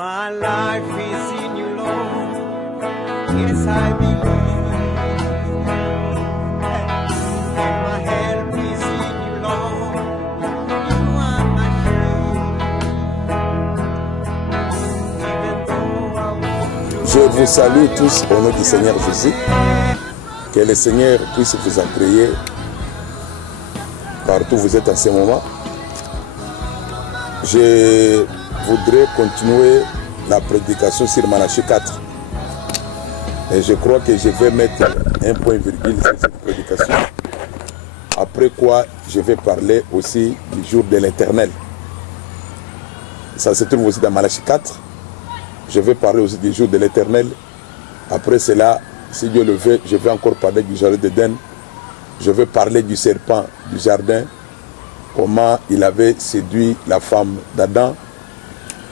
My life is in you, Lord. Yes, I believe. And my help is in you, Lord. You are my shield. Even though I walk Je vous salue tous au nom du Seigneur Jésus. Que le Seigneur puisse vous agréer partout où vous êtes en ce moment. Je voudrais continuer la prédication sur Malachie 4. Et je crois que je vais mettre un point virgule sur cette prédication. Après quoi, je vais parler aussi du jour de l'Éternel. Ça se trouve aussi dans Malachie 4. Je vais parler aussi du jour de l'Éternel. Après cela, si Dieu le veut, je vais encore parler du jardin d'Éden. Je vais parler du serpent du jardin. Comment il avait séduit la femme d'Adam.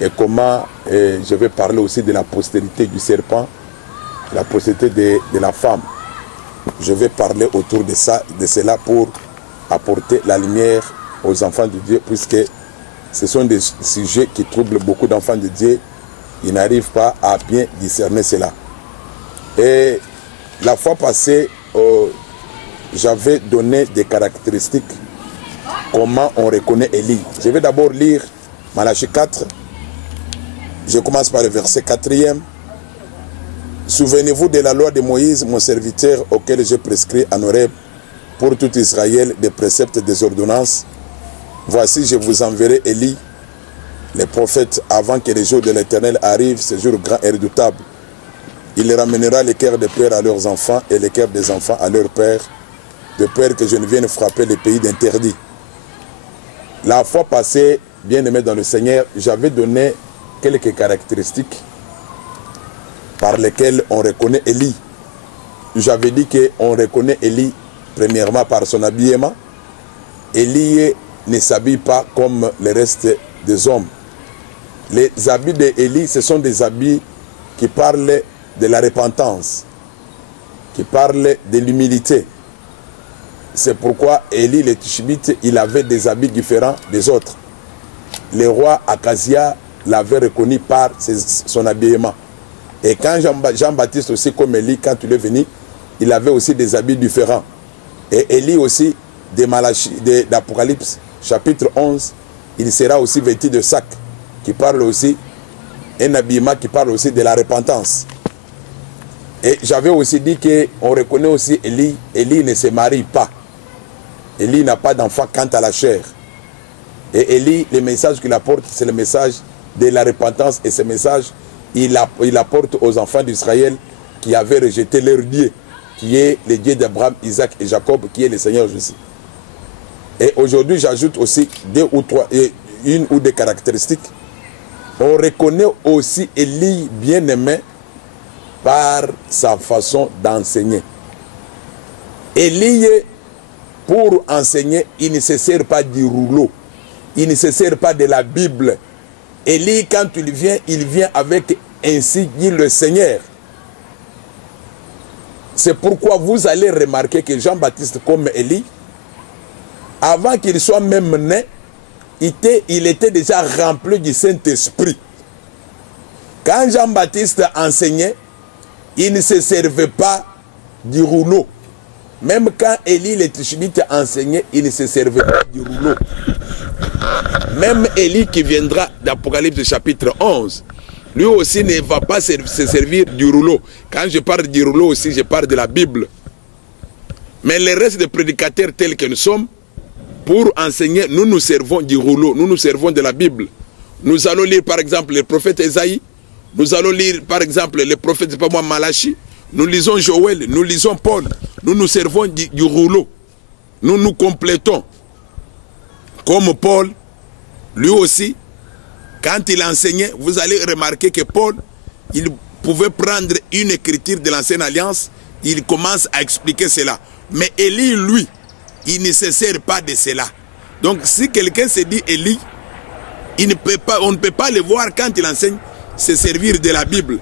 Et comment je vais parler aussi de la postérité du serpent. La postérité de la femme. Je vais parler autour de cela pour apporter la lumière aux enfants de Dieu. Puisque ce sont des sujets qui troublent beaucoup d'enfants de Dieu. Ils n'arrivent pas à bien discerner cela. Et la fois passée, j'avais donné des caractéristiques, comment on reconnaît Élie. Je vais d'abord lire Malachie 4. Je commence par le verset 4e. Souvenez-vous de la loi de Moïse, mon serviteur, auquel j'ai prescrit en Horeb pour tout Israël des préceptes et des ordonnances. Voici, je vous enverrai Élie, les prophètes, avant que les jours de l'Éternel arrivent, ce jour grand et redoutable. Il ramènera les cœurs des pères à leurs enfants et les cœurs des enfants à leurs pères, de peur que je ne vienne frapper les pays d'interdit. La fois passée, bien-aimé dans le Seigneur, j'avais donné quelques caractéristiques par lesquelles on reconnaît Élie. J'avais dit qu'on reconnaît Élie premièrement par son habillement. Élie ne s'habille pas comme le reste des hommes. Les habits d'Élie, ce sont des habits qui parlent de la repentance, qui parlent de l'humilité. C'est pourquoi Élie le Tishbite, il avait des habits différents des autres. Le roi Akazia l'avait reconnu par son habillement. Et quand Jean-Baptiste aussi, comme Élie, quand il est venu, il avait aussi des habits différents. Et Élie aussi, d'Apocalypse, chapitre 11, il sera aussi vêtu de sac, qui parle aussi, un habillement qui parle aussi de la repentance. Et j'avais aussi dit qu'on reconnaît aussi Élie. Élie ne se marie pas. Élie n'a pas d'enfant quant à la chair. Et Élie, le message qu'il apporte, c'est le message de la repentance. Et ce message, il apporte aux enfants d'Israël qui avaient rejeté leur Dieu, qui est le Dieu d'Abraham, Isaac et Jacob, qui est le Seigneur Jésus. Et aujourd'hui, j'ajoute aussi une ou deux caractéristiques. On reconnaît aussi Élie bien-aimé par sa façon d'enseigner. Élie, pour enseigner, il ne se sert pas du rouleau. Il ne se sert pas de la Bible. Élie, quand il vient avec ainsi dit le Seigneur. C'est pourquoi vous allez remarquer que Jean-Baptiste, comme Élie, avant qu'il soit même né, il était déjà rempli du Saint-Esprit. Quand Jean-Baptiste enseignait, il ne se servait pas du rouleau. Même quand Élie le Tishbite enseignait, il ne se servait pas du rouleau. Même Élie qui viendra d'Apocalypse chapitre 11, lui aussi ne va pas se servir du rouleau. Quand je parle du rouleau aussi, je parle de la Bible. Mais le reste des prédicateurs tels que nous sommes, pour enseigner, nous nous servons du rouleau, nous nous servons de la Bible. Nous allons lire par exemple le prophète Esaïe, nous allons lire par exemple le prophète Malachie, nous lisons Joël, nous lisons Paul, nous nous servons du rouleau. Nous nous complétons. Comme Paul, lui aussi, quand il enseignait, vous allez remarquer que Paul, il pouvait prendre une écriture de l'Ancienne Alliance, il commence à expliquer cela. Mais Élie, lui, il ne se sert pas de cela. Donc si quelqu'un se dit Élie, on ne peut pas le voir quand il enseigne, se servir de la Bible.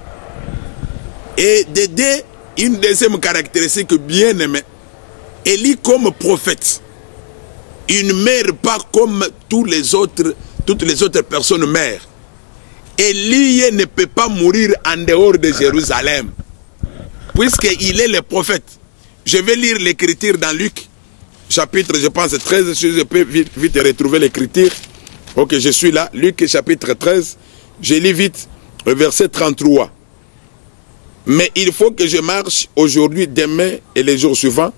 Et d'aider une deuxième caractéristique bien aimée, Élie comme prophète, il ne meurt pas comme toutes les autres personnes meurent. Élie ne peut pas mourir en dehors de Jérusalem, puisqu'il est le prophète. Je vais lire l'écriture dans Luc, chapitre, je pense, 13, si je peux vite retrouver l'écriture. Ok, je suis là, Luc chapitre 13, je lis vite, le verset 33. Mais il faut que je marche aujourd'hui, demain et les jours suivants,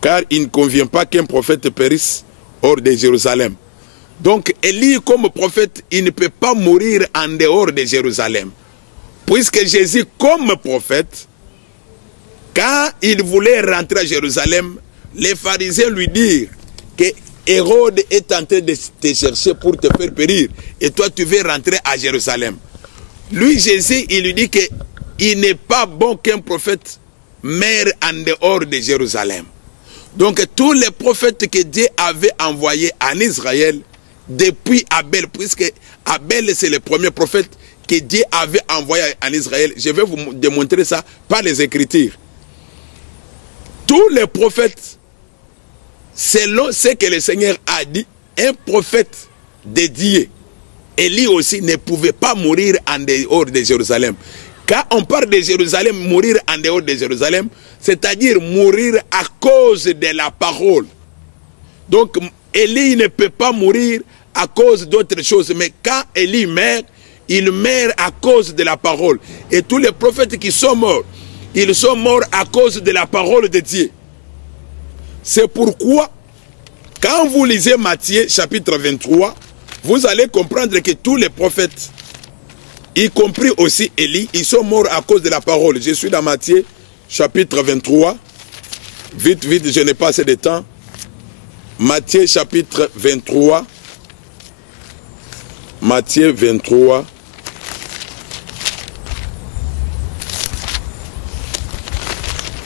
car il ne convient pas qu'un prophète périsse hors de Jérusalem. Donc, Élie, comme prophète, il ne peut pas mourir en dehors de Jérusalem. Puisque Jésus, comme prophète, quand il voulait rentrer à Jérusalem, les pharisiens lui dirent que Hérode est en train de te chercher pour te faire périr. Et toi, tu veux rentrer à Jérusalem. Lui, Jésus, il lui dit qu'il n'est pas bon qu'un prophète meure en dehors de Jérusalem. Donc, tous les prophètes que Dieu avait envoyés en Israël, depuis Abel, puisque Abel c'est le premier prophète que Dieu avait envoyé en Israël. Je vais vous démontrer ça par les Écritures. Tous les prophètes, selon ce que le Seigneur a dit, un prophète dédié, Élie aussi ne pouvait pas mourir en dehors de Jérusalem. Quand on parle de Jérusalem, mourir en dehors de Jérusalem, c'est-à-dire mourir à cause de la parole. Donc, Élie ne peut pas mourir à cause d'autres choses, mais quand Élie meurt, il meurt à cause de la parole. Et tous les prophètes qui sont morts, ils sont morts à cause de la parole de Dieu. C'est pourquoi, quand vous lisez Matthieu chapitre 23, vous allez comprendre que tous les prophètes, y compris aussi Élie, ils sont morts à cause de la parole. Je suis dans Matthieu chapitre 23. Vite, vite, je n'ai pas assez de temps. Matthieu chapitre 23. Matthieu 23.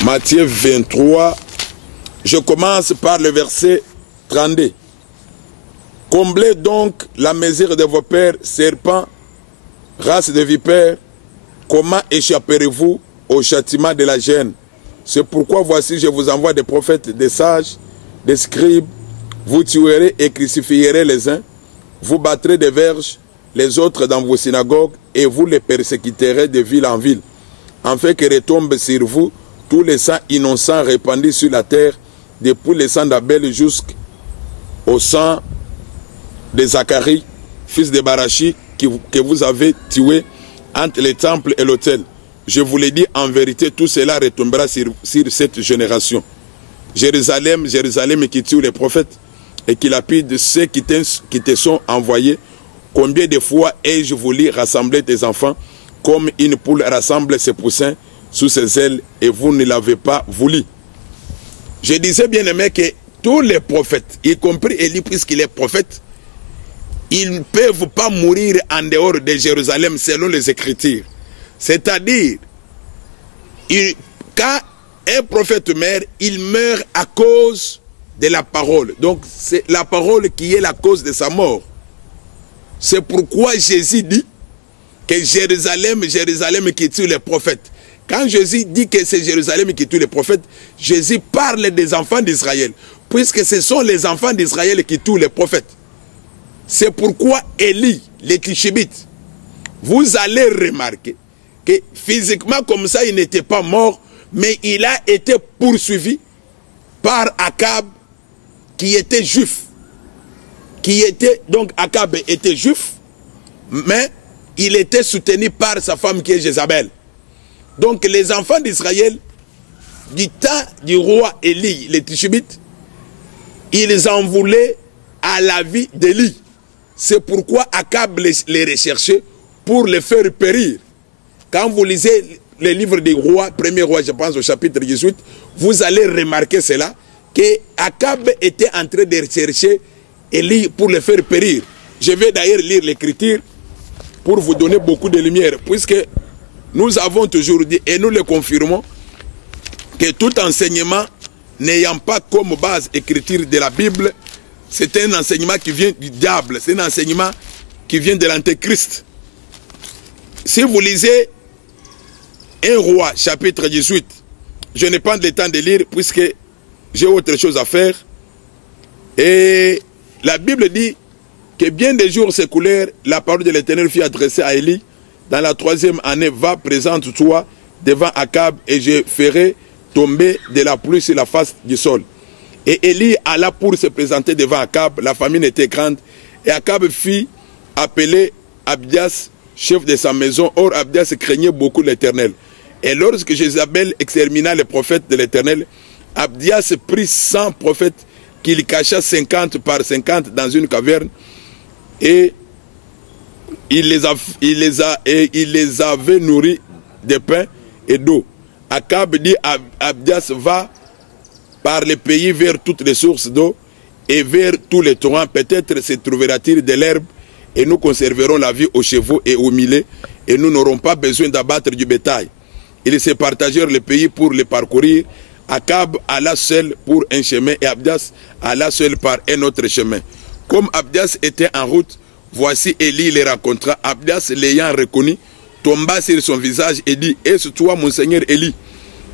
Matthieu 23. Je commence par le verset 32. Comblez donc la mesure de vos pères, serpents, race de vipères, comment échapperez-vous au châtiment de la gêne? C'est pourquoi voici, je vous envoie des prophètes, des sages, des scribes, vous tuerez et crucifierez les uns, vous battrez des verges, les autres dans vos synagogues, et vous les persécuterez de ville en ville, afin que retombe sur vous tous les sangs innocents répandus sur la terre, depuis le sang d'Abel jusqu'au sang de Zacharie, fils de Barachi, que vous avez tué entre le temple et l'autel. Je vous l'ai dit, en vérité, tout cela retombera sur cette génération. Jérusalem, Jérusalem qui tue les prophètes et qui lapide ceux qui te sont envoyés. Combien de fois ai-je voulu rassembler tes enfants comme une poule rassemble ses poussins sous ses ailes et vous ne l'avez pas voulu. Je disais bien aimé que tous les prophètes, y compris Élie puisqu'il est prophète, ils ne peuvent pas mourir en dehors de Jérusalem selon les Écritures. C'est-à-dire, quand un prophète meurt, il meurt à cause de la parole. Donc, c'est la parole qui est la cause de sa mort. C'est pourquoi Jésus dit que Jérusalem, Jérusalem qui tue les prophètes. Quand Jésus dit que c'est Jérusalem qui tue les prophètes, Jésus parle des enfants d'Israël, puisque ce sont les enfants d'Israël qui tuent les prophètes. C'est pourquoi Élie, les Tishbites, vous allez remarquer que physiquement comme ça, il n'était pas mort, mais il a été poursuivi par Akab, qui était juif. Donc Akab était juif, mais il était soutenu par sa femme qui est Jézabel. Donc les enfants d'Israël, du temps du roi Élie, les Tishbites, ils en voulaient à la vie d'Élie. C'est pourquoi Akab les recherchait pour les faire périr. Quand vous lisez le livre des rois, premier roi, je pense au chapitre 18, vous allez remarquer cela, que Akab était en train de rechercher Élie pour le faire périr. Je vais d'ailleurs lire l'écriture pour vous donner beaucoup de lumière, puisque nous avons toujours dit, et nous le confirmons, que tout enseignement n'ayant pas comme base écriture de la Bible, c'est un enseignement qui vient du diable, c'est un enseignement qui vient de l'Antéchrist. Si vous lisez un roi, chapitre 18, je n'ai pas le temps de lire puisque j'ai autre chose à faire. Et la Bible dit que bien des jours s'écoulèrent, la parole de l'Éternel fut adressée à Élie dans la 3e année, va, présente-toi devant Akab, et je ferai tomber de la pluie sur la face du sol. Et Élie alla pour se présenter devant Akab. La famine était grande. Et Akab fit appeler Abdias, chef de sa maison. Or, Abdias craignait beaucoup l'Éternel. Et lorsque Jézabel extermina les prophètes de l'Éternel, Abdias prit 100 prophètes qu'il cacha 50 par 50 dans une caverne, et il les avait nourris de pain et d'eau. Akab dit à Abdias, va par les pays vers toutes les sources d'eau et vers tous les torrents. Peut-être se trouvera-t-il de l'herbe, et nous conserverons la vie aux chevaux et aux mulets, et nous n'aurons pas besoin d'abattre du bétail. Ils se partagèrent le pays pour le parcourir. Akab alla seul pour un chemin et Abdias alla seul par un autre chemin. Comme Abdias était en route, voici Élie les rencontra. Abdias, l'ayant reconnu, tomba sur son visage et dit, est-ce toi mon seigneur Élie?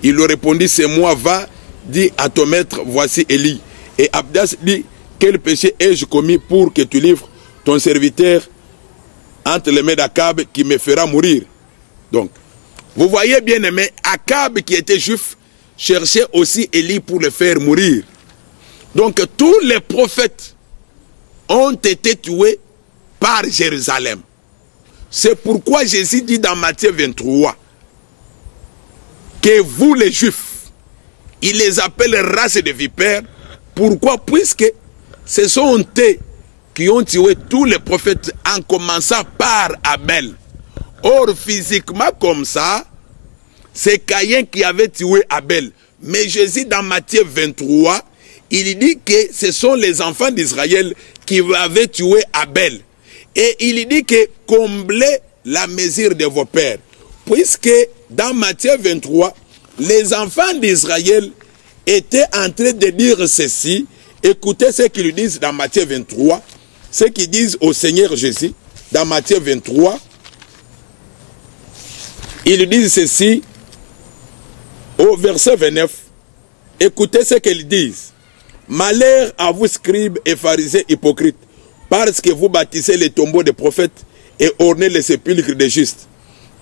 Il lui répondit, c'est moi, va, dis à ton maître, voici Élie. Et Abdias dit, quel péché ai-je commis pour que tu livres ton serviteur entre les mains d'Akab qui me fera mourir? Donc, vous voyez bien aimé, Akab qui était juif cherchait aussi Élie pour le faire mourir. Donc tous les prophètes ont été tués par Jérusalem. C'est pourquoi Jésus dit dans Matthieu 23 que vous les Juifs, il les appelle race de vipères. Pourquoi? Puisque ce sont eux qui ont tué tous les prophètes en commençant par Abel. Or physiquement comme ça, c'est Caïn qui avait tué Abel. Mais Jésus, dans Matthieu 23, il dit que ce sont les enfants d'Israël qui avaient tué Abel. Et il dit que comblez la mesure de vos pères. Puisque dans Matthieu 23, les enfants d'Israël étaient en train de dire ceci. Écoutez ce qu'ils disent dans Matthieu 23. Ce qu'ils disent au Seigneur Jésus, dans Matthieu 23. Ils disent ceci. Au verset 29, écoutez ce qu'ils disent. Malheur à vous, scribes et pharisiens hypocrites, parce que vous bâtissez les tombeaux des prophètes et ornez les sépulcres des justes.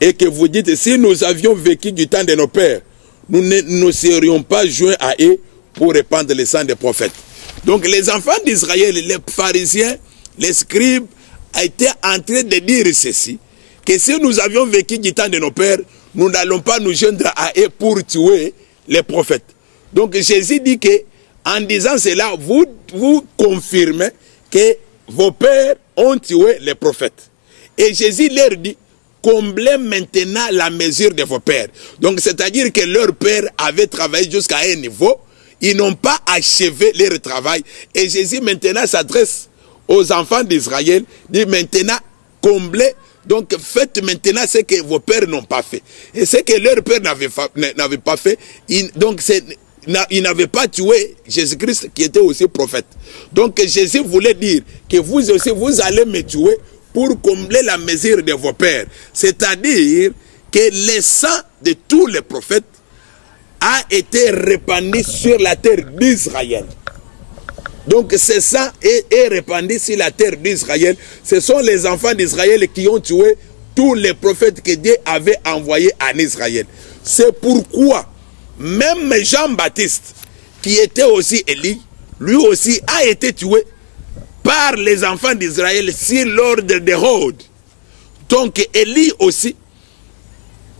Et que vous dites, si nous avions vécu du temps de nos pères, nous ne serions pas joints à eux pour répandre le sang des prophètes. Donc les enfants d'Israël, les pharisiens, les scribes, étaient en train de dire ceci, que si nous avions vécu du temps de nos pères, nous n'allons pas nous joindre à eux pour tuer les prophètes. Donc Jésus dit que, en disant cela, vous confirmez que vos pères ont tué les prophètes. Et Jésus leur dit, comblez maintenant la mesure de vos pères. Donc c'est-à-dire que leurs pères avaient travaillé jusqu'à un niveau, ils n'ont pas achevé leur travail. Et Jésus maintenant s'adresse aux enfants d'Israël, dit maintenant, comblez. Donc faites maintenant ce que vos pères n'ont pas fait. Et ce que leurs pères n'avaient pas fait, donc ils n'avaient pas tué Jésus-Christ qui était aussi prophète. Donc Jésus voulait dire que vous aussi, vous allez me tuer pour combler la mesure de vos pères. C'est-à-dire que le sang de tous les prophètes a été répandu sur la terre d'Israël. Donc ce sang est répandu sur la terre d'Israël. Ce sont les enfants d'Israël qui ont tué tous les prophètes que Dieu avait envoyés en Israël. C'est pourquoi même Jean-Baptiste, qui était aussi Élie, lui aussi a été tué par les enfants d'Israël sur l'ordre d'Hérode. Donc Élie aussi,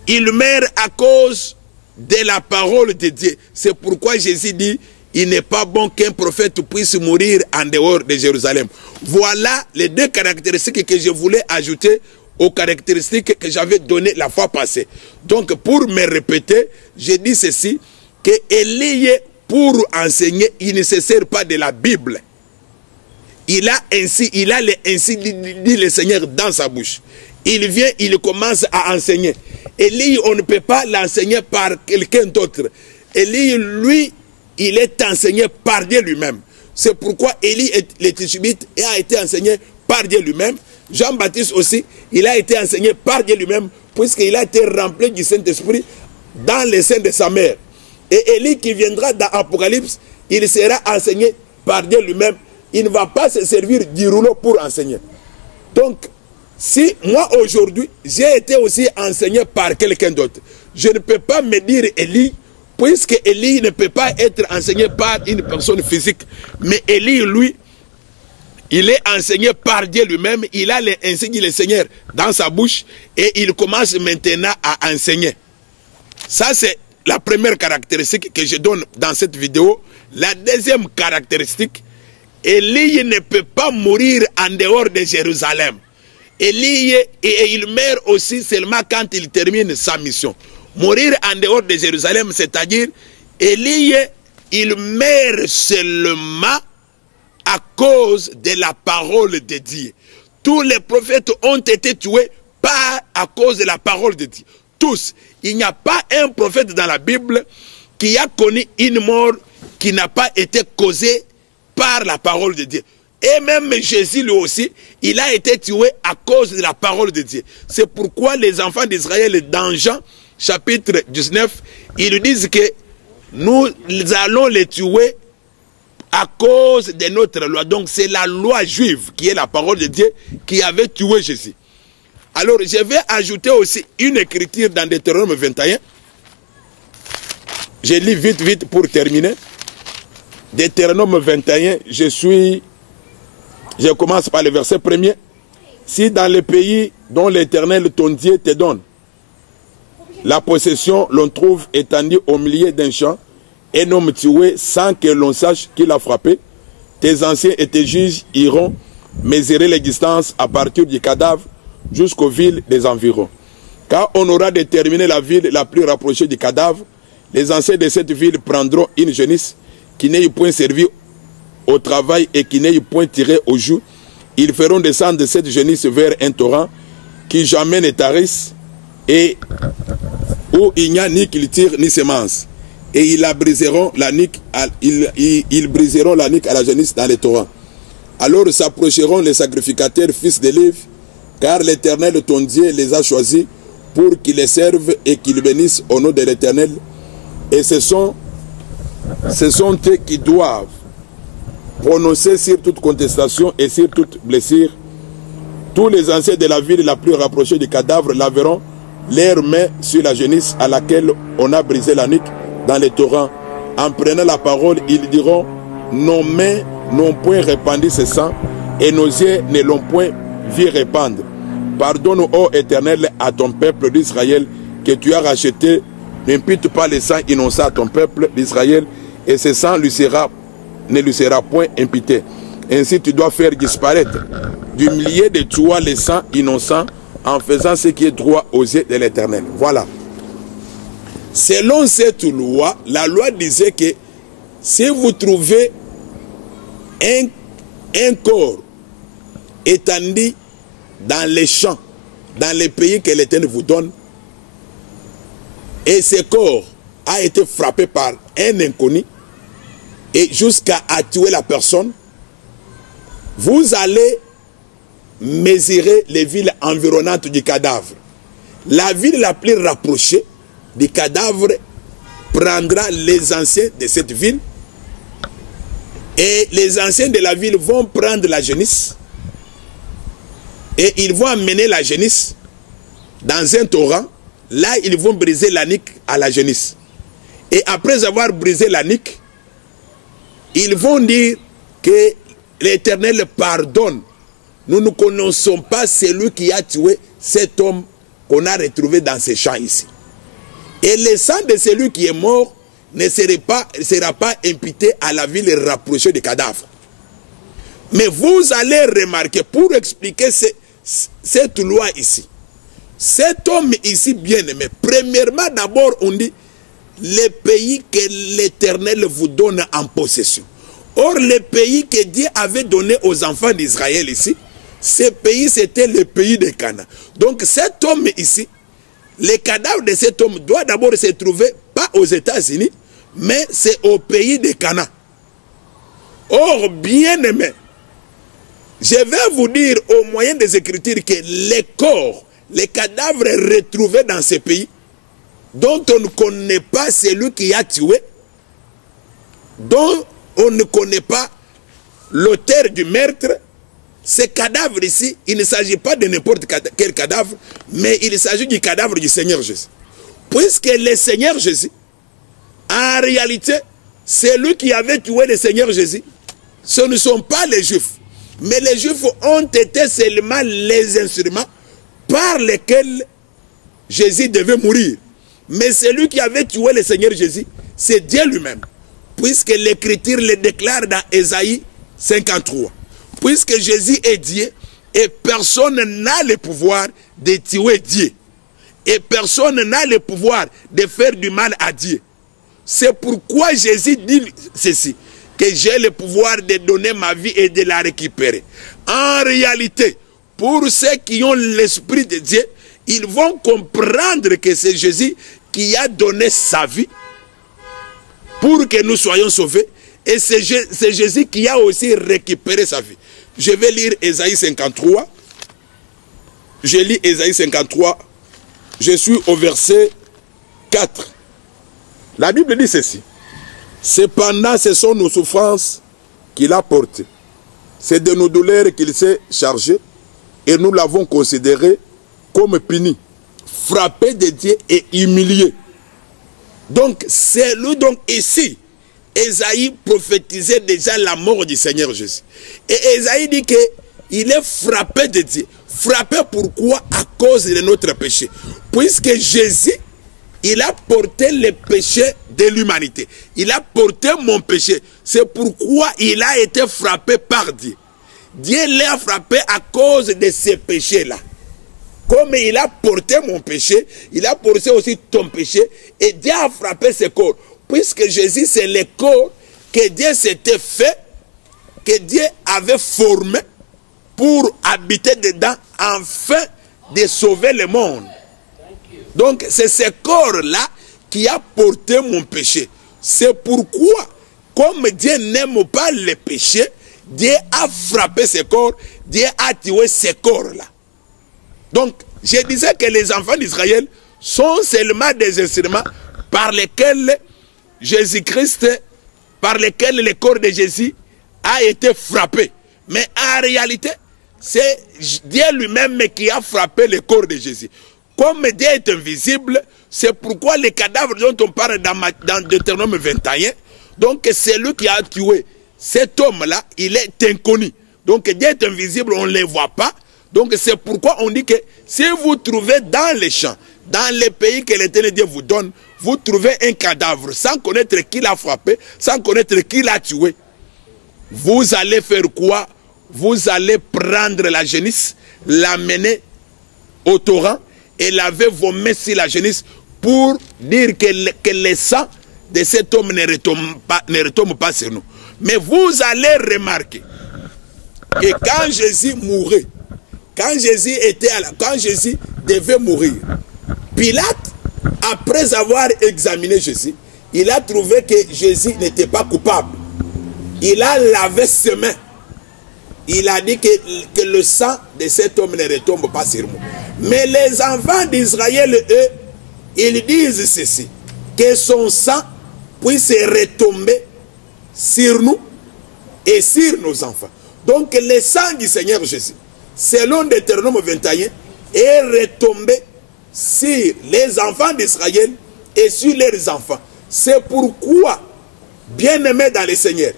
il meurt à cause de la parole de Dieu. C'est pourquoi Jésus dit, il n'est pas bon qu'un prophète puisse mourir en dehors de Jérusalem. Voilà les deux caractéristiques que je voulais ajouter aux caractéristiques que j'avais données la fois passée. Donc pour me répéter, je dis ceci, que Élie, pour enseigner, il ne se sert pas de la Bible. Il a ainsi dit le Seigneur dans sa bouche. Il vient, il commence à enseigner. Élie, on ne peut pas l'enseigner par quelqu'un d'autre. Élie, lui, il est enseigné par Dieu lui-même. C'est pourquoi Élie, le Tishbite, a été enseigné par Dieu lui-même. Jean-Baptiste aussi, il a été enseigné par Dieu lui-même, puisqu'il a été rempli du Saint-Esprit dans le sein de sa mère. Et Élie qui viendra dans Apocalypse, il sera enseigné par Dieu lui-même. Il ne va pas se servir du rouleau pour enseigner. Donc, Si moi aujourd'hui, j'ai été aussi enseigné par quelqu'un d'autre, je ne peux pas me dire Élie, puisque Élie ne peut pas être enseigné par une personne physique. Mais Élie, lui, il est enseigné par Dieu lui-même, il a insignes le Seigneur dans sa bouche et il commence maintenant à enseigner. Ça, c'est la première caractéristique que je donne dans cette vidéo. La deuxième caractéristique, Élie ne peut pas mourir en dehors de Jérusalem. Élie, et il meurt aussi seulement quand il termine sa mission. Mourir en dehors de Jérusalem, c'est-à-dire, Élie, il meurt seulement à cause de la parole de Dieu. Tous les prophètes ont été tués pas à cause de la parole de Dieu. Tous. Il n'y a pas un prophète dans la Bible qui a connu une mort qui n'a pas été causée par la parole de Dieu. Et même Jésus lui aussi, il a été tué à cause de la parole de Dieu. C'est pourquoi les enfants d'Israël dans Jean chapitre 19, ils disent que nous allons les tuer à cause de notre loi. Donc c'est la loi juive qui est la parole de Dieu qui avait tué Jésus. Alors je vais ajouter aussi une écriture dans Deutéronome 21. Je lis vite pour terminer. Deutéronome 21, je commence par le verset premier. Si dans le pays dont l'Éternel ton Dieu te donne, la possession l'on trouve étendue au milieu d'un champ, un homme tué sans que l'on sache qui l'a frappé, tes anciens et tes juges iront mesurer les distances à partir du cadavre jusqu'aux villes des environs. Car on aura déterminé la ville la plus rapprochée du cadavre, les anciens de cette ville prendront une jeunisse qui n'ait point servi au travail et qui n'ait point tiré au joug. Ils feront descendre cette jeunisse vers un torrent qui jamais ne tarisse et où il n'y a ni culture ni semence. Et ils la briseront la nuque ils briseront la nuque à la jeunisse dans les torrents. Alors s'approcheront les sacrificateurs fils de Lévi, car l'Éternel ton Dieu les a choisis pour qu'ils les servent et qu'ils bénissent au nom de l'Éternel. Et ce sont eux qui doivent prononcer sur toute contestation et sur toute blessure. Tous les anciens de la ville la plus rapprochée du cadavre laveront leurs mains sur la jeunisse à laquelle on a brisé la nuque dans les torrents. En prenant la parole, ils diront: nos mains n'ont point répandu ce sang et nos yeux ne l'ont point vu répandre. Pardonne, ô Éternel, à ton peuple d'Israël que tu as racheté. N'impute pas le sang innocent à ton peuple d'Israël, et ce sang ne lui sera point imputé. Ainsi tu dois faire disparaître du milieu de toi le sang innocent en faisant ce qui est droit aux yeux de l'Éternel. Voilà. Selon cette loi, la loi disait que si vous trouvez un corps étendu dans les champs, dans les pays que l'Éternel vous donne, et ce corps a été frappé par un inconnu, et jusqu'à tuer la personne, vous allez mesurer les villes environnantes du cadavre. La ville la plus rapprochée du cadavre prendra les anciens de cette ville, et les anciens de la ville vont prendre la jeunisse, et ils vont amener la jeunisse dans un torrent. Là, ils vont briser la nuque à la jeunisse. Et après avoir brisé la nuque, ils vont dire que l'Éternel pardonne. Nous ne connaissons pas celui qui a tué cet homme qu'on a retrouvé dans ces champs ici. Et le sang de celui qui est mort ne sera pas imputé à la ville rapprochée du cadavre. Mais vous allez remarquer, pour expliquer cette loi ici, cet homme ici bien-aimé, premièrement d'abord on dit les pays que l'Éternel vous donne en possession. Or les pays que Dieu avait donné aux enfants d'Israël ici, ces pays c'était le pays de Canaan. Donc cet homme ici, le cadavre de cet homme doit d'abord se trouver pas aux États-Unis, mais c'est au pays de Canaan. Or bien-aimé, je vais vous dire au moyen des Écritures que les corps, les cadavres retrouvés dans ces pays, dont on ne connaît pas celui qui a tué, dont on ne connaît pas l'auteur du meurtre, Ces cadavres ici, il ne s'agit pas de n'importe quel cadavre, mais il s'agit du cadavre du Seigneur Jésus. Puisque le Seigneur Jésus, en réalité, c'est lui qui avait tué le Seigneur Jésus. Ce ne sont pas les Juifs. Mais les Juifs ont été seulement les instruments par lesquels Jésus devait mourir. Mais celui qui avait tué le Seigneur Jésus, c'est Dieu lui-même. Puisque l'Écriture le déclare dans Ésaïe 53. Puisque Jésus est Dieu et personne n'a le pouvoir de tuer Dieu. Et personne n'a le pouvoir de faire du mal à Dieu. C'est pourquoi Jésus dit ceci, que j'ai le pouvoir de donner ma vie et de la récupérer. En réalité, pour ceux qui ont l'Esprit de Dieu, ils vont comprendre que c'est Jésus qui a donné sa vie pour que nous soyons sauvés. Et c'est Jésus qui a aussi récupéré sa vie. Je vais lire Ésaïe 53. Je lis Ésaïe 53. Je suis au verset 4. La Bible dit ceci. Cependant, ce sont nos souffrances qu'il a portées. C'est de nos douleurs qu'il s'est chargé. Et nous l'avons considéré comme puni, frappé de Dieu et humilié. Donc, c'est lui donc ici. Ésaïe prophétisait déjà la mort du Seigneur Jésus. Et Ésaïe dit qu'il est frappé de Dieu. Frappé pourquoi? À cause de notre péché. Puisque Jésus, il a porté le péché de l'humanité. Il a porté mon péché. C'est pourquoi il a été frappé par Dieu. Dieu l'a frappé à cause de ces péchés-là. Comme il a porté mon péché, il a porté aussi ton péché. Et Dieu a frappé ce corps. Puisque Jésus, c'est le corps que Dieu s'était fait, que Dieu avait formé pour habiter dedans, afin de sauver le monde. Donc, c'est ce corps-là qui a porté mon péché. C'est pourquoi, comme Dieu n'aime pas le péché, Dieu a frappé ce corps, Dieu a tué ce corps-là. Donc, je disais que les enfants d'Israël sont seulement des instruments par lesquels Jésus-Christ, par lesquels le corps de Jésus a été frappé. Mais en réalité, c'est Dieu lui-même qui a frappé le corps de Jésus. Comme Dieu est invisible, c'est pourquoi les cadavres dont on parle dans Deutéronome 21, donc c'est lui qui a tué cet homme-là, il est inconnu. Donc Dieu est invisible, on ne le voit pas. Donc c'est pourquoi on dit que si vous trouvez dans les champs, dans les pays que l'Éternel Dieu vous donne, vous trouvez un cadavre sans connaître qui l'a frappé, sans connaître qui l'a tué, vous allez faire quoi? Vous allez prendre la génisse, l'amener au torrent et laver vos mains sur la génisse pour dire que le sang de cet homme ne retombe pas sur nous. Mais vous allez remarquer que quand Jésus mourait, quand Jésus devait mourir, Pilate, après avoir examiné Jésus, il a trouvé que Jésus n'était pas coupable. Il a lavé ses mains. Il a dit que le sang de cet homme ne retombe pas sur nous. Mais les enfants d'Israël, eux, ils disent ceci, que son sang puisse retomber sur nous et sur nos enfants. Donc le sang du Seigneur Jésus, selon Deutéronome 21, est retombé sur les enfants d'Israël et sur leurs enfants. C'est pourquoi, bien-aimés dans le Seigneur,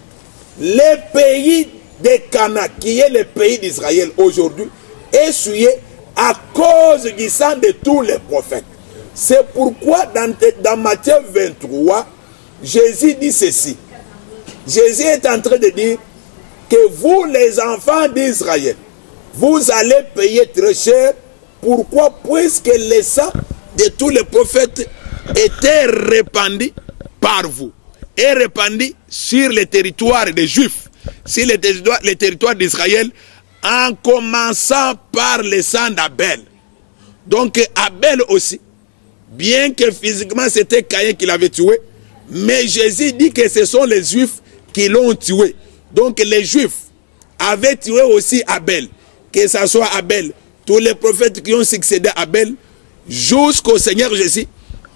le pays de Canaan, qui est le pays d'Israël aujourd'hui, est souillé à cause du sang de tous les prophètes. C'est pourquoi dans Matthieu 23, Jésus dit ceci. Jésus est en train de dire que vous, les enfants d'Israël, vous allez payer très cher. Pourquoi? Puisque le sang de tous les prophètes était répandu par vous. Et répandu sur le territoire des Juifs, sur le territoire d'Israël, en commençant par le sang d'Abel. Donc Abel aussi, bien que physiquement c'était Caïn qui l'avait tué, mais Jésus dit que ce sont les Juifs qui l'ont tué. Donc les Juifs avaient tué aussi Abel, que ce soit Abel, tous les prophètes qui ont succédé à Abel, jusqu'au Seigneur Jésus,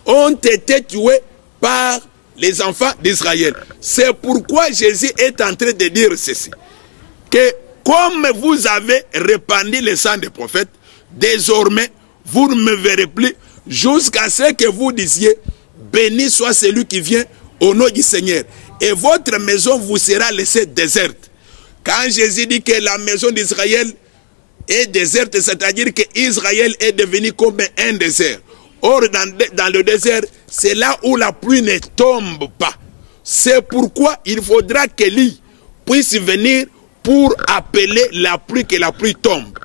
ont été tués par les enfants d'Israël. C'est pourquoi Jésus est en train de dire ceci, que comme vous avez répandu le sang des prophètes, désormais, vous ne me verrez plus jusqu'à ce que vous disiez, béni soit celui qui vient au nom du Seigneur. Et votre maison vous sera laissée déserte. Quand Jésus dit que la maison d'Israël est déserte, c'est-à-dire qu'Israël est devenu comme un désert. Or, dans le désert, c'est là où la pluie ne tombe pas. C'est pourquoi il faudra qu'Élie puisse venir pour appeler la pluie, que la pluie tombe.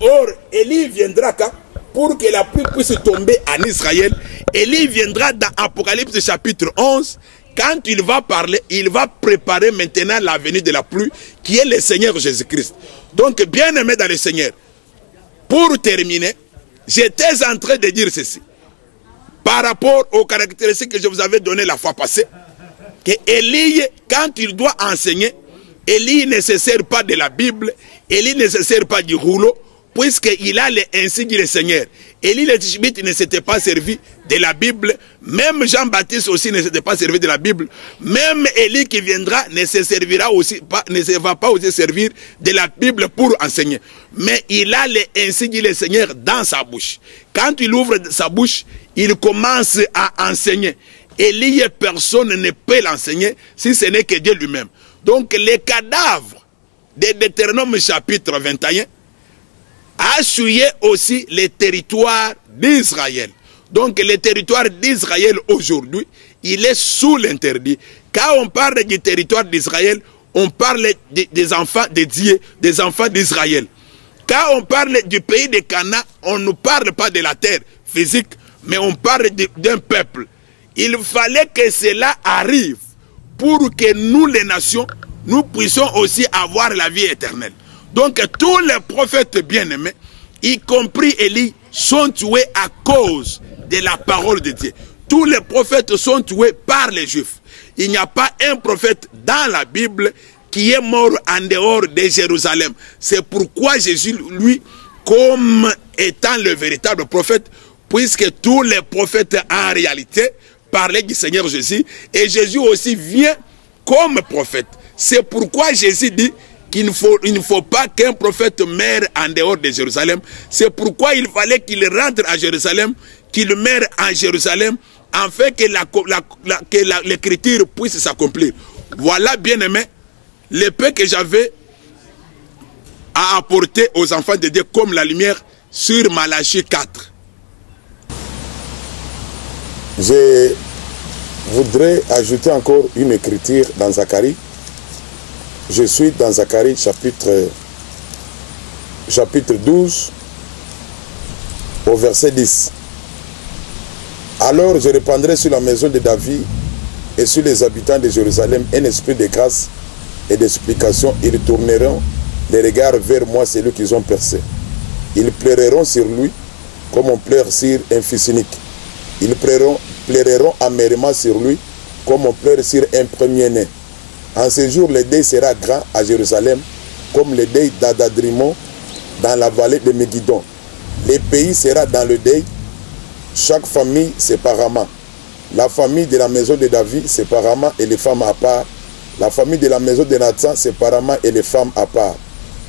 Or, Élie viendra quand? Pour que la pluie puisse tomber en Israël. Élie viendra dans Apocalypse chapitre 11. Quand il va parler, il va préparer maintenant la venue de la pluie, qui est le Seigneur Jésus-Christ. Donc, bien aimé dans le Seigneur, pour terminer, j'étais en train de dire ceci. Par rapport aux caractéristiques que je vous avais données la fois passée, que Élie, quand il doit enseigner, Élie ne se sert pas de la Bible, Élie ne se sert pas du rouleau, puisqu'il a les insignes du Seigneur. Élie le Tishbite ne s'était pas servi de la Bible, même Jean-Baptiste aussi ne s'était pas servi de la Bible, même Élie qui viendra ne se servira aussi pas, ne se va pas aussi servir de la Bible pour enseigner. Mais il a les insignes du Seigneur dans sa bouche. Quand il ouvre sa bouche, il commence à enseigner. Élie, personne ne peut l'enseigner si ce n'est que Dieu lui-même. Donc les cadavres de Deutéronome chapitre 21 a souillé aussi les territoires d'Israël. Donc le territoire d'Israël aujourd'hui, il est sous l'interdit. Quand on parle du territoire d'Israël, on parle des enfants de Dieu, des enfants d'Israël. Quand on parle du pays de Canaan, on ne parle pas de la terre physique, mais on parle d'un peuple. Il fallait que cela arrive pour que nous, les nations, nous puissions aussi avoir la vie éternelle. Donc tous les prophètes bien-aimés, y compris Élie, sont tués à cause de la parole de Dieu. Tous les prophètes sont tués par les Juifs. Il n'y a pas un prophète dans la Bible qui est mort en dehors de Jérusalem. C'est pourquoi Jésus, lui, comme étant le véritable prophète, puisque tous les prophètes en réalité parlaient du Seigneur Jésus, et Jésus aussi vient comme prophète. C'est pourquoi Jésus dit qu'il ne faut pas qu'un prophète meure en dehors de Jérusalem. C'est pourquoi il fallait qu'il rentre à Jérusalem, qu'il meure en Jérusalem, afin que l'écriture puisse s'accomplir. Voilà, bien aimé, le peu que j'avais à apporter aux enfants de Dieu comme la lumière sur Malachie 4. Je voudrais ajouter encore une écriture dans Zacharie. Je suis dans Zacharie chapitre 12 au verset 10. Alors je répandrai sur la maison de David et sur les habitants de Jérusalem un esprit de grâce et d'explication. Ils tourneront les regards vers moi, celui qu'ils ont percé. Ils pleureront sur lui comme on pleure sur un fils unique. Ils pleureront amèrement sur lui comme on pleure sur un premier-né. En ce jour, le deuil sera grand à Jérusalem, comme le deuil d'Adadrimon dans la vallée de Megiddo. Le pays sera dans le deuil, chaque famille séparément. La famille de la maison de David séparément et les femmes à part. La famille de la maison de Nathan séparément et les femmes à part.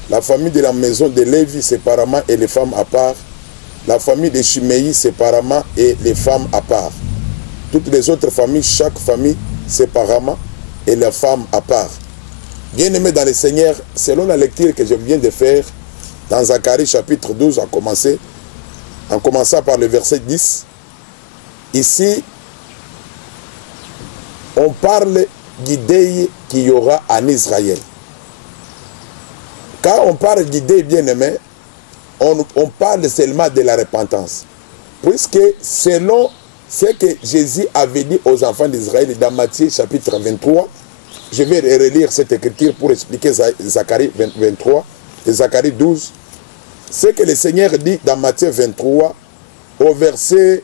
La famille de la maison de Lévi séparément et les femmes à part. La famille de Chiméi séparément et les femmes à part. Toutes les autres familles, chaque famille séparément et les femmes à part. Bien-aimés dans le Seigneur, selon la lecture que je viens de faire dans Zacharie chapitre 12, en commençant par le verset 10, ici, on parle du deuil qu'il y aura en Israël. Quand on parle du deuil, bien-aimé, on parle seulement de la repentance. Puisque selon ce que Jésus avait dit aux enfants d'Israël dans Matthieu chapitre 23, je vais relire cette écriture pour expliquer Zacharie 23 et Zacharie 12. Ce que le Seigneur dit dans Matthieu 23 au verset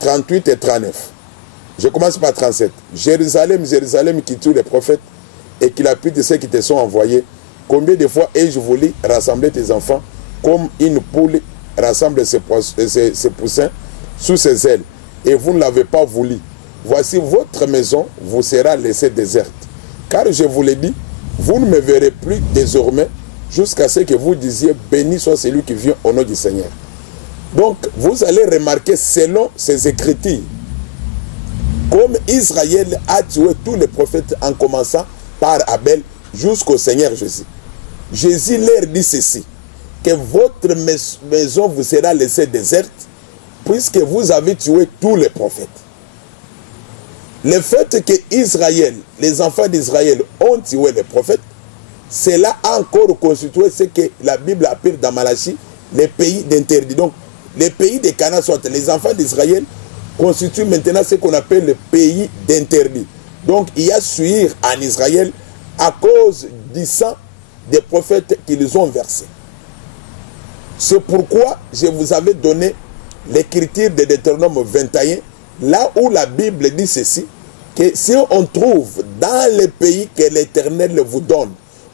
38 et 39. Je commence par 37. Jérusalem, Jérusalem qui tue les prophètes et qui lapide ceux qui te sont envoyés. Combien de fois ai-je voulu rassembler tes enfants comme une poule rassemble ses poussins sous ses ailes, et vous ne l'avez pas voulu. Voici votre maison vous sera laissée déserte. Car je vous l'ai dit, vous ne me verrez plus désormais jusqu'à ce que vous disiez béni soit celui qui vient au nom du Seigneur. Donc, vous allez remarquer selon ces écritures, comme Israël a tué tous les prophètes en commençant par Abel jusqu'au Seigneur Jésus. Jésus leur dit ceci, que votre maison vous sera laissée déserte, puisque vous avez tué tous les prophètes. Le fait que Israël, les enfants d'Israël ont tué les prophètes, cela a encore constitué ce que la Bible appelle dans Malachie les pays d'interdit. Donc, les pays de Canaan, soit les enfants d'Israël, constituent maintenant ce qu'on appelle le pays d'interdit. Donc, il y a suir en Israël à cause du sang des prophètes qu'ils ont versés. C'est pourquoi je vous avais donné l'écriture de Deutéronome 21, là où la Bible dit ceci, que si on trouve dans le pays que l'Éternel vous donne,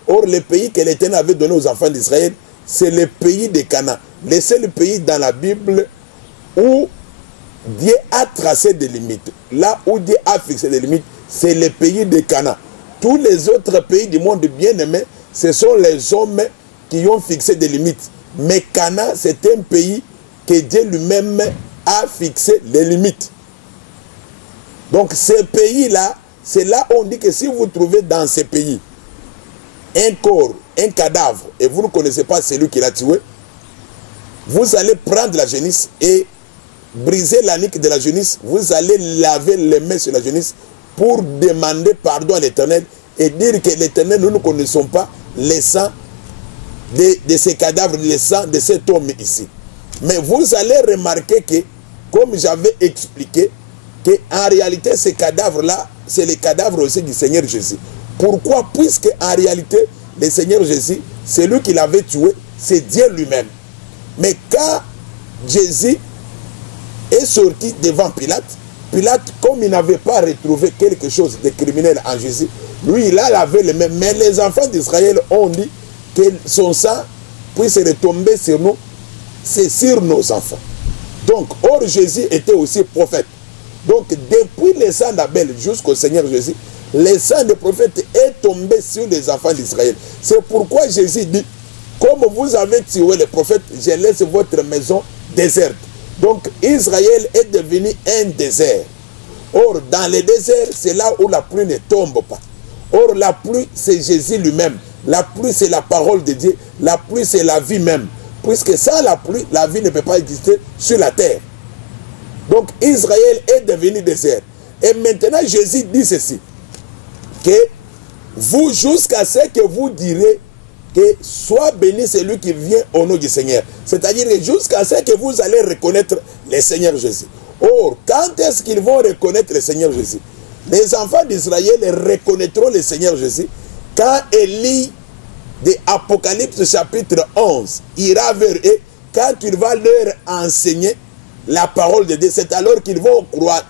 or le pays que l'Éternel avait donné aux enfants d'Israël, c'est le pays de Canaan. Le seul pays dans la Bible où Dieu a tracé des limites. Là où Dieu a fixé des limites, c'est le pays de Canaan. Tous les autres pays du monde bien-aimé, ce sont les hommes qui ont fixé des limites. Mais Canaan, c'est un pays que Dieu lui-même a fixé les limites. Donc ce pays-là, c'est là où on dit que si vous trouvez dans ce pays un corps, un cadavre, et vous ne connaissez pas celui qui l'a tué, vous allez prendre la génisse et briser la nuque de la génisse, vous allez laver les mains sur la génisse pour demander pardon à l'Éternel et dire que l'Éternel, nous ne connaissons pas les sangs de ces cadavres, les sangs de cet homme ici. Mais vous allez remarquer que, comme j'avais expliqué, qu'en réalité, ces cadavres-là, c'est les cadavres aussi du Seigneur Jésus. Pourquoi? Puisque en réalité, le Seigneur Jésus, c'est lui qui l'avait tué, c'est Dieu lui-même. Mais quand Jésus est sorti devant Pilate, Pilate, comme il n'avait pas retrouvé quelque chose de criminel en Jésus, lui, il a lavé les mains. Mais les enfants d'Israël ont dit que son sang puisse retomber sur nous, c'est sur nos enfants. Donc, or Jésus était aussi prophète. Donc, depuis le sang d'Abel jusqu'au Seigneur Jésus, le sang des prophètes est tombé sur les enfants d'Israël. C'est pourquoi Jésus dit, comme vous avez tué les prophètes, je laisse votre maison déserte. Donc, Israël est devenu un désert. Or, dans le désert, c'est là où la pluie ne tombe pas. Or, la pluie, c'est Jésus lui-même. La pluie, c'est la parole de Dieu. La pluie, c'est la vie même. Puisque sans la pluie, la vie ne peut pas exister sur la terre. Donc, Israël est devenu désert. Et maintenant, Jésus dit ceci, que vous, jusqu'à ce que vous direz que soit béni celui qui vient au nom du Seigneur. C'est-à-dire que jusqu'à ce que vous allez reconnaître le Seigneur Jésus. Or, quand est-ce qu'ils vont reconnaître le Seigneur Jésus? Les enfants d'Israël reconnaîtront le Seigneur Jésus quand Élie de Apocalypse chapitre 11 ira vers eux, quand il va leur enseigner la parole de Dieu. C'est alors qu'ils vont croire,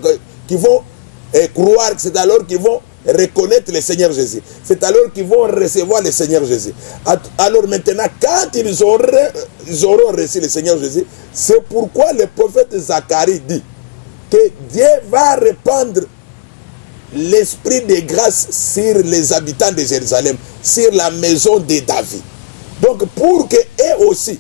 c'est alors qu'ils vont reconnaître le Seigneur Jésus. C'est alors qu'ils vont recevoir le Seigneur Jésus. Alors maintenant, quand ils auront reçu le Seigneur Jésus, c'est pourquoi le prophète Zacharie dit que Dieu va répandre l'esprit de grâce sur les habitants de Jérusalem, sur la maison de David. Donc pour qu'eux aussi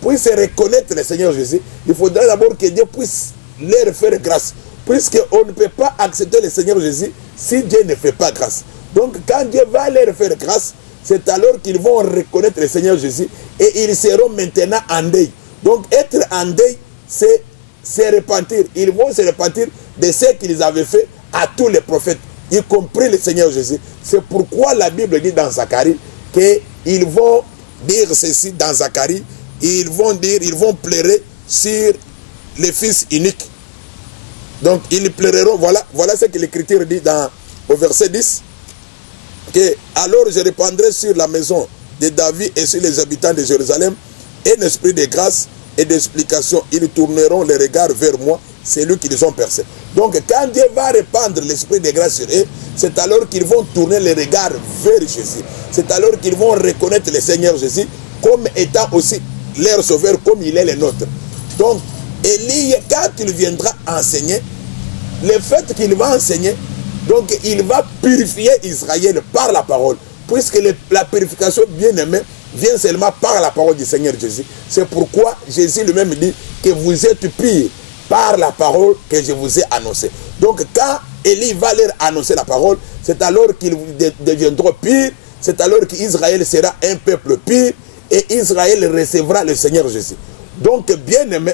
puissent reconnaître le Seigneur Jésus, il faudra d'abord que Dieu puisse leur faire grâce. Puisqu'on ne peut pas accepter le Seigneur Jésus si Dieu ne fait pas grâce. Donc quand Dieu va leur faire grâce, c'est alors qu'ils vont reconnaître le Seigneur Jésus et ils seront maintenant en deuil. Donc être en deuil, c'est se repentir. Ils vont se repentir de ce qu'ils avaient fait à tous les prophètes, y compris le Seigneur Jésus. C'est pourquoi la Bible dit dans Zacharie qu'ils vont dire ceci dans Zacharie, ils vont pleurer sur les fils uniques. Donc ils pleureront, voilà ce que l'Écriture dit au verset 10, que alors je répandrai sur la maison de David et sur les habitants de Jérusalem un esprit de grâce et d'explication. Ils tourneront les regards vers moi, c'est lui qui les ont percés. Donc quand Dieu va répandre l'esprit de grâce sur eux, c'est alors qu'ils vont tourner les regards vers Jésus. C'est alors qu'ils vont reconnaître le Seigneur Jésus comme étant aussi leur sauveur, comme il est le nôtre. Donc Élie, quand il viendra enseigner, le fait qu'il va enseigner, donc il va purifier Israël par la parole. puisque la purification, bien aimée, vient seulement par la parole du Seigneur Jésus. C'est pourquoi Jésus lui-même dit que vous êtes purs par la parole que je vous ai annoncée. Donc quand Élie va leur annoncer la parole, c'est alors qu'ils deviendront purs, c'est alors qu'Israël sera un peuple pur et Israël recevra le Seigneur Jésus. Donc bien aimé,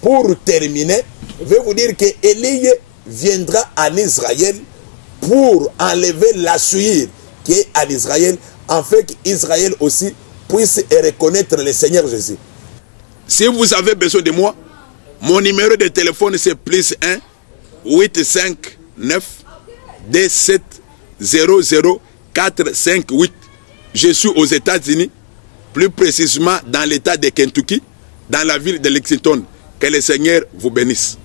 pour terminer, je vais vous dire que Élie viendra en Israël pour enlever la souillure qui est en Israël, afin qu'Israël aussi puisse reconnaître le Seigneur Jésus. Si vous avez besoin de moi, mon numéro de téléphone c'est +1 859 27 00 458. Je suis aux États-Unis, plus précisément dans l'État de Kentucky, dans la ville de Lexington. Que le Seigneur vous bénisse.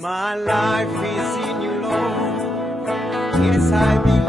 My life is in you, Lord. Yes, I believe.